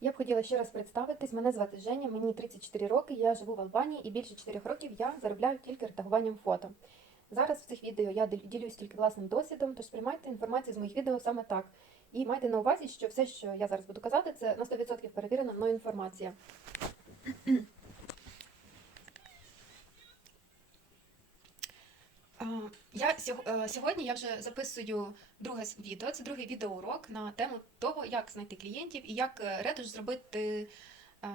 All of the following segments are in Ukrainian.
Я б хотіла ще раз представитись. Мене звати Женя, мені 34 роки, я живу в Албанії і більше 4 років я заробляю тільки редагуванням фото. Зараз в цих відео я ділюсь тільки власним досвідом, тож сприймайте інформацію з моїх відео саме так. І майте на увазі, що все, що я зараз буду казати, це на 100% перевірена мною інформація. А, Е, сьогодні я вже записую друге відео. Це другий відеоурок на тему того, як знайти клієнтів і як е, ретуш зробити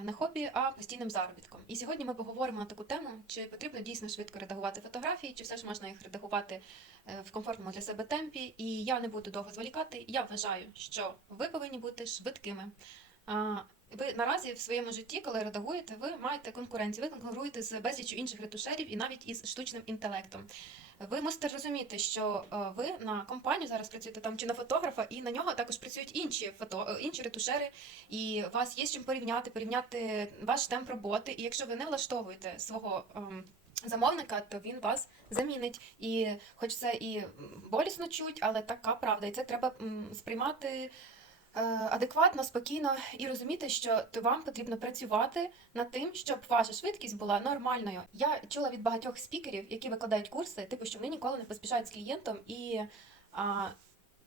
не хобі, а постійним заробітком. І сьогодні ми поговоримо на таку тему, чи потрібно дійсно швидко редагувати фотографії, чи все ж можна їх редагувати е, в комфортному для себе темпі. І я не буду довго зволікати. Я вважаю, що ви повинні бути швидкими. Ви наразі в своєму житті, коли редагуєте, ви маєте конкуренцію, ви конкуруєте з безліччю інших ретушерів і навіть із штучним інтелектом. Ви мусите розуміти, що е, ви на компанію зараз працюєте там чи на фотографа, і на нього також працюють інші фото, е, інші ретушери, і вас є з чим порівняти, порівняти ваш темп роботи. І якщо ви не влаштовуєте свого ем, замовника, то він вас замінить. І хоч це і болісно чуть, але така правда. І це треба сприймати. Е, Адекватно, спокійно і розуміти, що вам потрібно працювати над тим, щоб ваша швидкість була нормальною. Я чула від багатьох спікерів, які викладають курси, типу, що вони ніколи не поспішають з клієнтом і а,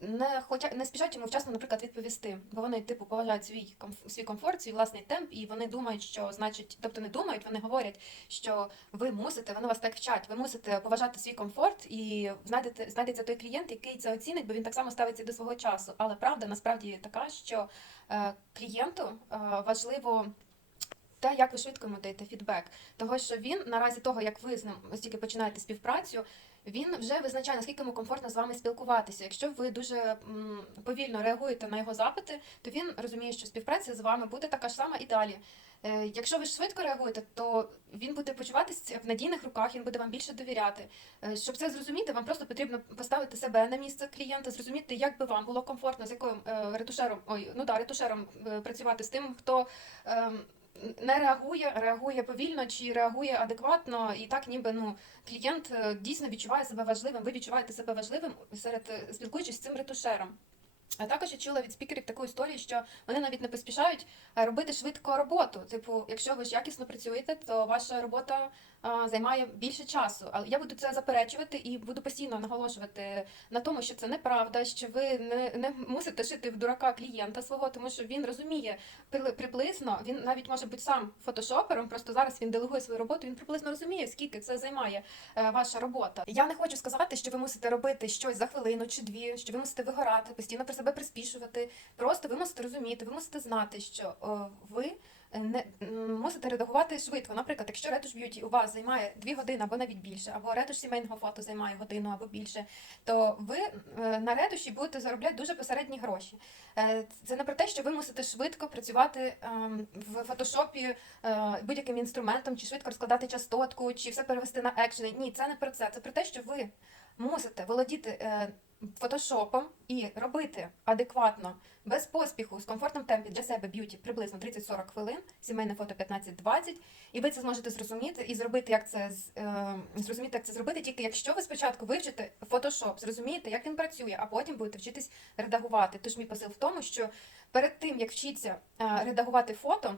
не хоча не спішать йому вчасно, наприклад, відповісти, бо вони типу поважають свій комф- свій комфорт, свій власний темп, і вони думають, що значить, тобто не думають, вони говорять, що ви мусите, вони вас так вчать, ви мусите поважати свій комфорт і знайдете знайдеться той клієнт, який це оцінить, бо він так само ставиться до свого часу. Але правда насправді така, що е, клієнту е, важливо. Те, як ви швидко йому даєте фідбек, того що він наразі того, як ви з ним ось тільки починаєте співпрацю, він вже визначає, наскільки йому комфортно з вами спілкуватися. Якщо ви дуже повільно реагуєте на його запити, то він розуміє, що співпраця з вами буде така ж сама і далі. Е, якщо ви швидко реагуєте, то він буде почуватися в надійних руках, він буде вам більше довіряти. Е, щоб це зрозуміти, вам просто потрібно поставити себе на місце клієнта, зрозуміти, як би вам було комфортно, з яким е, ретушером, ой, ну да, ретушером працювати з тим, хто. Не реагує, реагує повільно чи реагує адекватно, і так ніби ну клієнт е, дійсно відчуває себе важливим. Ви відчуваєте себе важливим серед е, спілкуючись з цим ретушером. А також я чула від спікерів таку історію, що вони навіть не поспішають е, робити швидко роботу. Типу, якщо ви ж якісно працюєте, то ваша робота а, займає більше часу. Але я буду це заперечувати і буду постійно наголошувати на тому, що це неправда, що ви не, не мусите шити в дурака клієнта свого, тому що він розуміє при- приблизно, він навіть може бути сам фотошопером, просто зараз він делегує свою роботу, він приблизно розуміє, скільки це займає е, ваша робота. Я не хочу сказати, що ви мусите робити щось за хвилину чи дві, що ви мусите вигорати, постійно при себе приспішувати. Просто ви мусите розуміти, ви мусите знати, що е, ви. Не мусите редагувати швидко. Наприклад, якщо ретуш б'юті у вас займає 2 години або навіть більше, або ретуш сімейного фото займає годину або більше, то ви е, на ретуші будете заробляти дуже посередні гроші. Е, Це не про те, що ви мусите швидко працювати ем, в фотошопі е, будь-яким інструментом, чи швидко розкладати частотку, чи все перевести на екшени. Ні, це не про це. Це про те, що ви мусите володіти е, фотошопом і робити адекватно, без поспіху, з комфортним темпі для себе б'юті приблизно 30-40 хвилин, сімейне фото 15-20, і ви це зможете зрозуміти і зробити, як це е, зрозуміти, як це зробити, тільки якщо ви спочатку вивчите фотошоп, зрозумієте, як він працює, а потім будете вчитись редагувати. Тож мій посил в тому, що перед тим як вчитися е, редагувати фото.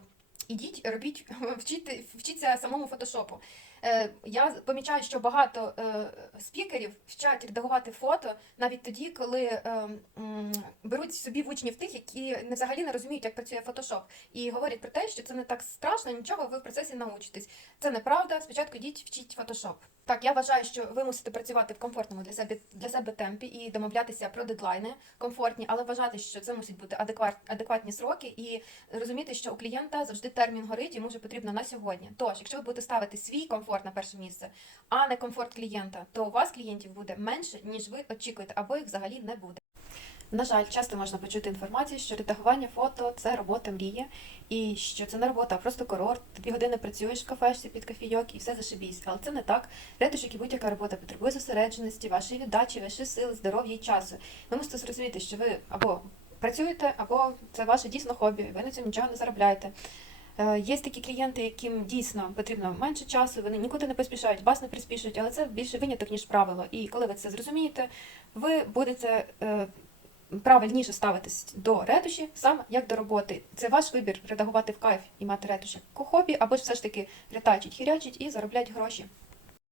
Ідіть, робіть, вчити, вчіться самому фотошопу. Е, я помічаю, що багато е, спікерів вчать редагувати фото навіть тоді, коли е, беруть собі в учнів тих, які не взагалі не розуміють, як працює фотошоп, і говорять про те, що це не так страшно, нічого, ви в процесі научитесь. Це неправда. Спочатку йдіть, вчіть фотошоп. Так, я вважаю, що ви мусите працювати в комфортному для себе для себе темпі і домовлятися про дедлайни комфортні, але вважати, що це мусить бути адекват, адекватні сроки і розуміти, що у клієнта завжди термін горить, йому вже потрібно на сьогодні. Тож, якщо ви будете ставити свій комфорт на перше місце, а не комфорт клієнта, то у вас клієнтів буде менше, ніж ви очікуєте, або їх взагалі не буде. На жаль, часто можна почути інформацію, що редагування фото це робота мрії, і що це не робота, а просто курорт. Дві години працюєш в кафешці під кофійок і все зашибісь. Але це не так. Ретуш, як і будь-яка робота потребує зосередженості, вашої віддачі, вашої сили, здоров'я і часу. Ви мусите зрозуміти, що ви або працюєте, або це ваше дійсно хобі, ви на цьому нічого не заробляєте. Е, Є такі клієнти, яким дійсно потрібно менше часу, вони нікуди не поспішають, вас не приспішують, але це більше виняток, ніж правило. І коли ви це зрозумієте, ви будете е, правильніше ставитись до ретуші, саме як до роботи. Це ваш вибір редагувати в кайф і мати ретуші хобі, або ж все ж таки ретачить, хірячить і заробляти гроші.